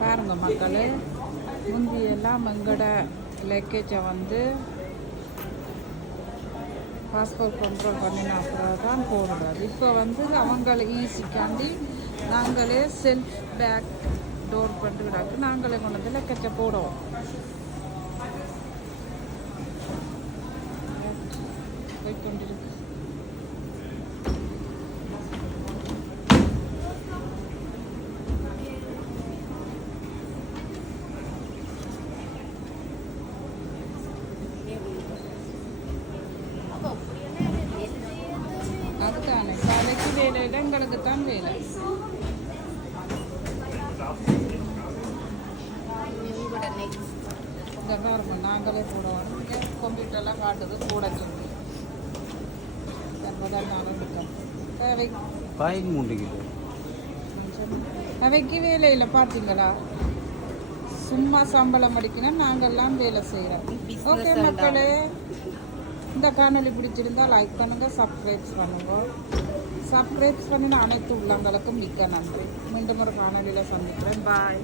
பாருங்க மக்களே, முந்தியெல்லாம் எங்களோட லக்கேஜை வந்து பாஸ்போர்ட் கண்ட்ரோல் பண்ணின அப்புறம் தான் போடுறது. இப்போ வந்து அவங்கள ஈஸிக்காண்டி நாங்களே செல்ஃப் பேக் டோர் பண்ணுறாக்கு நாங்களே கொண்டு வந்து லக்கேஜை போடுவோம். போய்கொண்டிருக்கு. அதுதானே வேலைக்கு வேலையில் எங்களுக்கு தான் வேலை. இந்த பாருங்க நாங்களே போடுவோம். கம்ப்யூட்டர்லாம் காட்டுது கூட சொல்லி முதல் நாளும் இருக்கோம். அவைக்கு வேலையில் பார்த்தீங்களா, சும்மா சம்பளம் அடிக்கணும், நாங்கள்லாம் வேலை செய்கிறோம். ஓகே மக்களே, இந்த காணொலி பிடிச்சிருந்தா லைக் பண்ணுங்கள், சப்ஸ்கிரைப் பண்ணின அனைத்து உள்ளங்களுக்கும் மிக்க நன்றி. மீண்டும் ஒரு காணொலியில் சந்திக்கிறேன். பாய்.